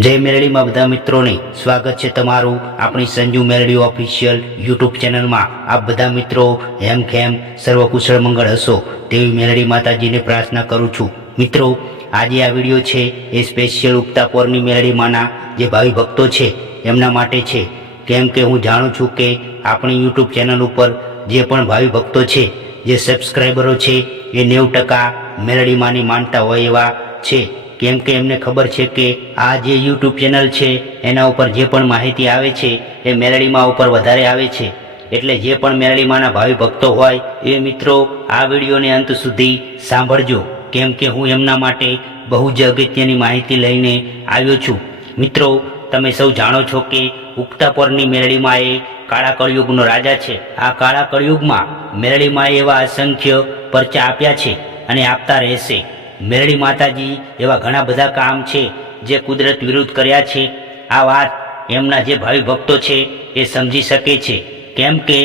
जय मेलडी में बधा मित्रों ने स्वागत है तमारू अपनी Sanju melody official YouTube channel में। आप बधा मित्रों हेम खेम सर्वकुशल मंगल हशो तेवी मेलडी माताजी ने प्रार्थना करूँ छूँ। मित्रों आज आ वीडियो है ए स्पेशियल उगता पोरनी मेलडी माना जे भावी भक्तों है एमना माटे छे। केम के हूँ जाणुं छूँ के अपनी यूट्यूब चैनल पर जे पण भावी भक्तों है जे सब्सक्राइबरो है ए 90% मेलडी मानी मानता होय एवा छे। केम के एमने खबर है कि आ जे यूट्यूब चैनल है एना उपर जे पण माहिती आवे छे ए मेलडी मां उपर वधारे आवे छे। एटले जे पण मेलडी माना भावी भक्तो होय ए मित्रों आ विडियो ने अंत सुधी सांभळजो, केम के हूँ एमना माटे बहु ज अगत्यनी माहिती लईने आव्यो छुं। मित्रों तमे सौ जाणो छो कि उगता पोरनी मेलडी माए काळा कळयुगनो राजा छे। आ काळा कळयुगमां मेलडी माए एवा असंख्य परचा आप्या छे अने आपता रहेशे। मेलडी माताजी एवा घणा बधा काम छे जे कुदरत विरुद्ध कर्या छे। आ वात एमना जे भावी भक्तो छे ए समजी सके छे, केम के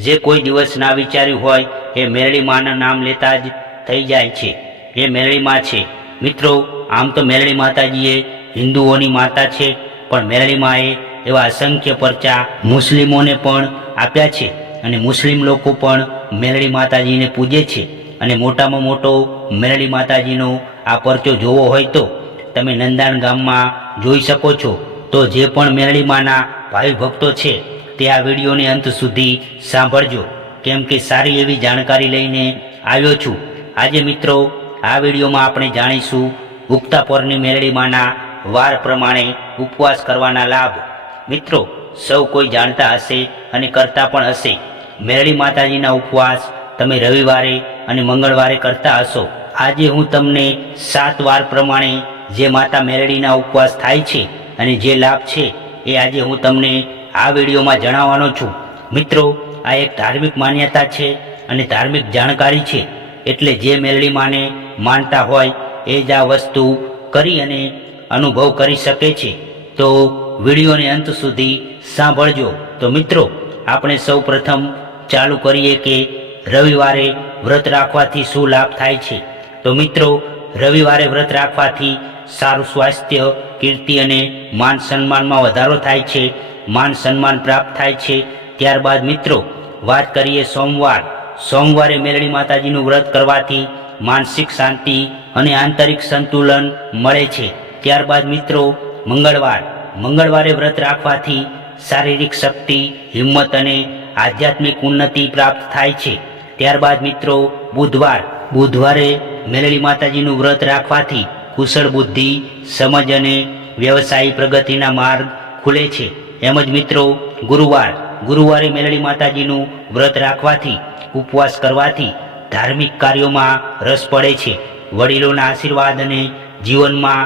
जे कोई दिवस ना विचार्यु होय ए मेलडी माना नाम लेता ज थई जाय छे। ए मेलडी मां छे। मित्रों आम तो मेलडी माताजी ए हिंदुओनी माता छे, पण मेलडी माए एवा असंख्य परचा मुस्लिमोने पण आप्या छे अने मुस्लिम लोको पण मेलडी माताजीने पूजे छे। अने मोटामां मोटो मेलडी माताजीनो आ परचो जोवो होय तो तमे नंदाण गाममां जोई शको छो। तो जे पण मेलडी माना भावी भक्तो छे ते आ विडियोने अंत सुधी सांभळजो, केम के सारी एवी जाणकारी लईने आव्यो छुं। आजे मित्रों आ विडियोमां आपणे जाणीशुं उगता पोरनी मेलडी माना वार प्रमाणे उपवास करवाना लाभ। मित्रों सौ कोई जाणता हशे अने करता पण हशे। मेलडी माताजीना उपवास तमे रविवारे अने मंगळवारे करता हशो। आजे हूँ तमने 7 वार प्रमाणे जे माता मेलडीना उपवास थाय छे अने जे लाभ छे ए आजे हूँ तमने आ विडियोमां जणाववानो छुं। मित्रों आ एक धार्मिक मान्यता छे अने धार्मिक जाणकारी छे, एटले जे मेलडी माने मानता होय ए ज आ वस्तु करी अने अनुभव करी शके छे। तो विडियोने अंत सुधी सांभळजो। तो मित्रों आपणे सौ प्रथम चालू करीए के रविवारे व्रत राखवाथी शुं लाभ थाय छे। तो मित्रों रविवारे व्रत राखवाथी सारू स्वास्थ्य, कीर्ति अने मान सन्मान में वधारो थाय छे, मान सन्मान प्राप्त थाय छे। त्यारबाद मित्रों बात करिए सोमवार। सोमवारे मेलडी माताजीनुं व्रत करवाथी मानसिक शांति अने आंतरिक संतुलन मळे छे। त्यारबाद मित्रों मंगळवार। मंगळवारे व्रत राखवाथी शारीरिक शक्ति, हिम्मत अने आध्यात्मिक उन्नति प्राप्त थाय छे। त्यारबाद मित्रों बुधवार। बुधवारे मेलडी माताजीनुं व्रत राखवाथी कुशल बुद्धि, समझ अने व्यवसायी प्रगतिना मार्ग खुले छे। एमज मित्रों गुरुवार। गुरुवारे मेलडी माताजीनुं व्रत राखवाथी उपवास करवाथी धार्मिक कार्योमां रस पड़े छे। वडीलोना आशीर्वाद अने जीवनमां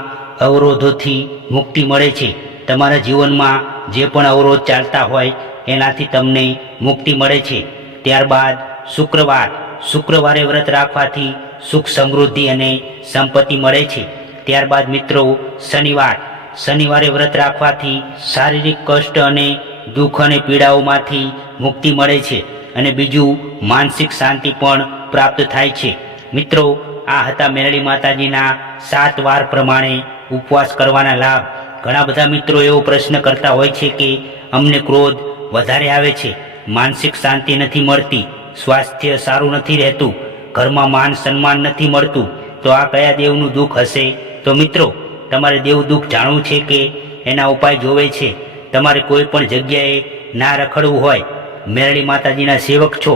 अवरोधोथी मुक्ति मळे छे। तमारा जीवनमां जे पण अवरोध चालता होय एनाथी तमने मुक्ति मळे छे। त्यारबाद शुक्रवार। शुक्रवारे व्रत राखवाथी सुख, समृद्धि अने संपत्ति मळे छे। त्यारबाद मित्रों शनिवार। शनिवारे व्रत राखवाथी शारीरिक कष्ट अने दुख अने पीड़ाओमांथी मुक्ति मळे छे अने बीजू मानसिक शांति पण प्राप्त थाय छे। मित्रों आ हता मेलडी माताजीना 7 वार प्रमाणे उपवास करवाना लाभ। घणा बधा मित्रों एवो प्रश्न करता होय छे कि अमने क्रोध वधारे आवे छे, मानसिक शांति नथी मळती, स्वास्थ्य सारू नथी रहेतुं, घरमां मान सन्मान नथी मळतुं, तो आ कया देवनुं दुख हशे। तो मित्रों तमारे देव दुख जाणવું છે કે એના ઉપાય જોવે છે। તમારે કોઈ પણ જગ્યાએ ના રખડવું હોય, મેલડી માતાજીના સેવક છો,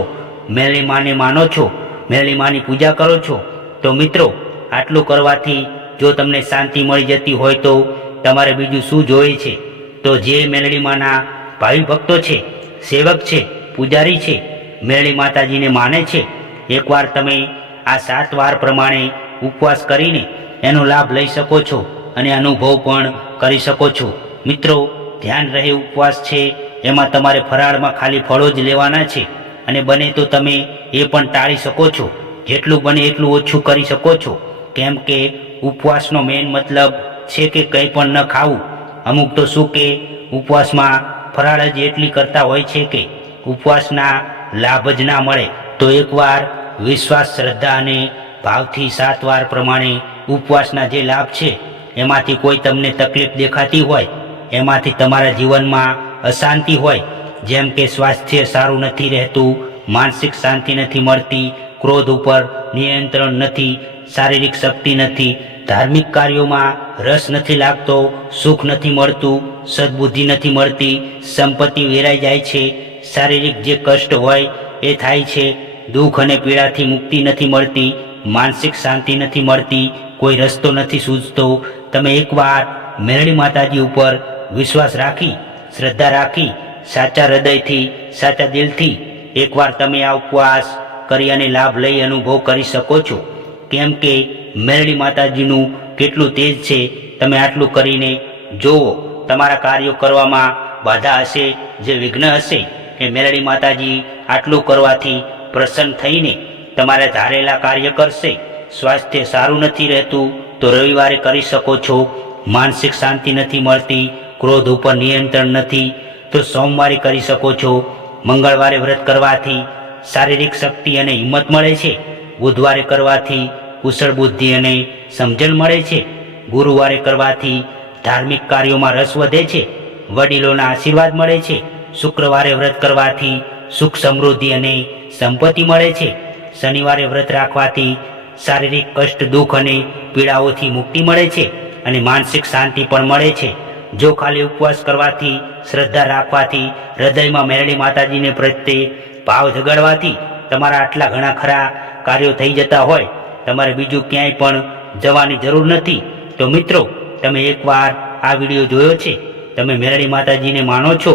મેલડી માને માનો છો, મેલડી માની પૂજા કરો છો, તો મિત્રો આટલું કરવાથી જો તમને શાંતિ મળી જતી હોય તો તમારે બીજું શું જોઈએ છે। તો જે મેલડી માના ભાવિ ભક્તો છે, સેવક છે, પૂજારી છે, મેલડી માતાજીને માને છે, એકવાર તમે આ 7 વાર પ્રમાણે ઉપવાસ કરીને એનો લાભ લઈ શકો છો અને અનુભવ પણ કરી શકો છો। મિત્રો ધ્યાન રહે ઉપવાસ છે એમાં તમારે ફરાળમાં ખાલી ફળો જ લેવાના છે અને બને તો તમે એ પણ ટાળી શકો છો, જેટલું બને એટલું ઓછું કરી શકો છો। કેમ કે ઉપવાસનો મેઇન મતલબ છે કે કંઈ પણ ન ખાવું। અમુક તો શું કે ઉપવાસમાં ફરાળ જ એટલી કરતા હોય છે કે ઉપવાસના લાભ જ ના મળે। તો એકવાર વિશ્વાસ, શ્રદ્ધા અને ભાવથી 7 વાર પ્રમાણે ઉપવાસના જે લાભ છે એમાંથી કોઈ તમને તકલીફ દેખાતી હોય, એમાંથી તમારા જીવનમાં અશાંતિ હોય, જેમ કે સ્વાસ્થ્ય સારું નથી રહેતું, માનસિક શાંતિ નથી મળતી, ક્રોધ ઉપર નિયંત્રણ નથી, શારીરિક શક્તિ નથી, ધાર્મિક કાર્યોમાં રસ નથી લાગતો, સુખ નથી મળતું, સદબુદ્ધિ નથી મળતી, સંપત્તિ વેરાઈ જાય છે, શારીરિક જે કષ્ટ હોય એ થાય છે, દુઃખ અને પીડાથી મુક્તિ નથી મળતી, માનસિક શાંતિ નથી મળતી, કોઈ રસ્તો નથી સૂઝતો, તમે એકવાર મેરડી માતાજી ઉપર વિશ્વાસ રાખી, શ્રદ્ધા રાખી, સાચા હૃદયથી, સાચા દિલથી એકવાર તમે આ ઉપવાસ કરી અને લાભ લઈ અનુભવ કરી શકો છો. કેમ કે મેરડી માતાજીનું કેટલું તેજ છે, તમે આટલું કરીને જુઓ. તમારા કાર્યો કરવામાં બાધા હશે, જે વિઘ્ન હશે, એ મેરડી માતાજી આટલું કરવાથી પ્રસન્ન થઈને તમારા ધારેલા કાર્ય કરશે. સ્વાસ્થ્ય સારું નથી રહેતું તો રવિવારે કરી શકો છો. માનસિક શાંતિ નથી મળતી, ક્રોધ ઉપર નિયંત્રણ નથી તો સોમવારે કરી શકો છો. મંગળવારે વ્રત કરવાથી શારીરિક શક્તિ અને હિંમત મળે છે. બુધવારે કરવાથી કુશળ બુદ્ધિ અને સમજણ મળે છે. ગુરુવારે કરવાથી ધાર્મિક કાર્યોમાં રસ વધે છે, વડીલોના આશીર્વાદ મળે છે. શુક્રવારે વ્રત કરવાથી સુખ સમૃદ્ધિ અને સંપત્તિ મળે છે. શનિવારે વ્રત રાખવાથી શારીરિક કષ્ટ, દુઃખ અને પીડાઓથી મુક્તિ મળે છે અને માનસિક શાંતિ પણ મળે છે. જો ખાલી ઉપવાસ કરવાથી, શ્રદ્ધા રાખવાથી, હૃદયમાં મેરડી માતાજીને પ્રત્યે ભાવ જગાડવાથી તમારા આટલા ઘણા ખરા કાર્યો થઈ જતા હોય, તમારે બીજું ક્યાંય પણ જવાની જરૂર નથી. તો મિત્રો, તમે એકવાર આ વિડીયો જોયો છે, તમે મેરડી માતાજીને માનો છો,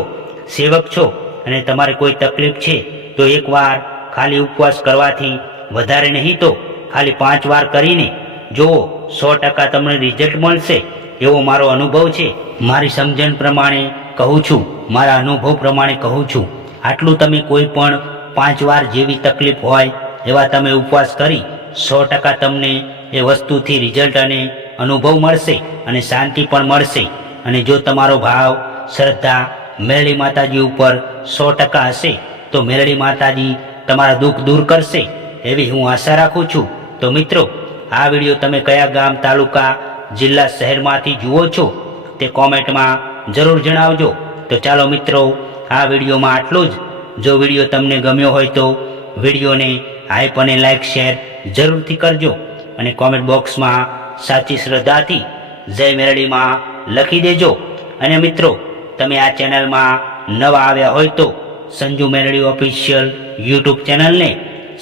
સેવક છો અને તમારે કોઈ તકલીફ છે, તો એકવાર ખાલી ઉપવાસ કરવાથી, વધારે નહીં તો ખાલી 5 વાર કરીને જુઓ, 100% તમને રિઝલ્ટ મળશે એવો મારો અનુભવ છે. મારી સમજણ પ્રમાણે કહું છું, મારા અનુભવ પ્રમાણે કહું છું. આટલું તમે કોઈ પણ 5 વાર જેવી તકલીફ હોય એવા તમે ઉપવાસ કરી 100% તમને એ વસ્તુથી રિઝલ્ટ અને અનુભવ મળશે અને શાંતિ પણ મળશે. અને જો તમારો ભાવ, શ્રદ્ધા મેરડી માતાજી ઉપર 100% હશે તો મેરડી માતાજી તમારા દુઃખ દૂર કરશે એવી હું આશા રાખું છું. તો મિત્રો, આ વિડીયો તમે કયા ગામ, તાલુકા, જિલ્લા, શહેરમાંથી જુઓ છો તે કોમેન્ટમાં જરૂર જણાવજો. તો ચાલો મિત્રો, આ વિડીયોમાં આટલું જ. જો વિડીયો તમને ગમ્યો હોય તો વિડીયોને હાઈપ અને લાઈક, શેર જરૂરથી કરજો અને કોમેન્ટ બોક્સમાં સાચી શ્રદ્ધાથી જય મેરડીમાં લખી દેજો. અને મિત્રો, તમે આ ચેનલમાં નવા આવ્યા હોય તો સંજુ મેરડી ઓફિશિયલ યુટ્યુબ ચેનલને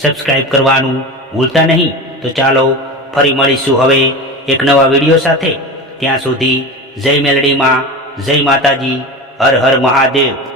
સબસ્ક્રાઈબ કરવાનું ભૂલતા નહીં. તો ચાલો ફરી મળીશું હવે એક નવા વિડીયો સાથે. ત્યાં સુધી જય મેરડીમાં, જય માતાજી, હર હર મહાદેવ.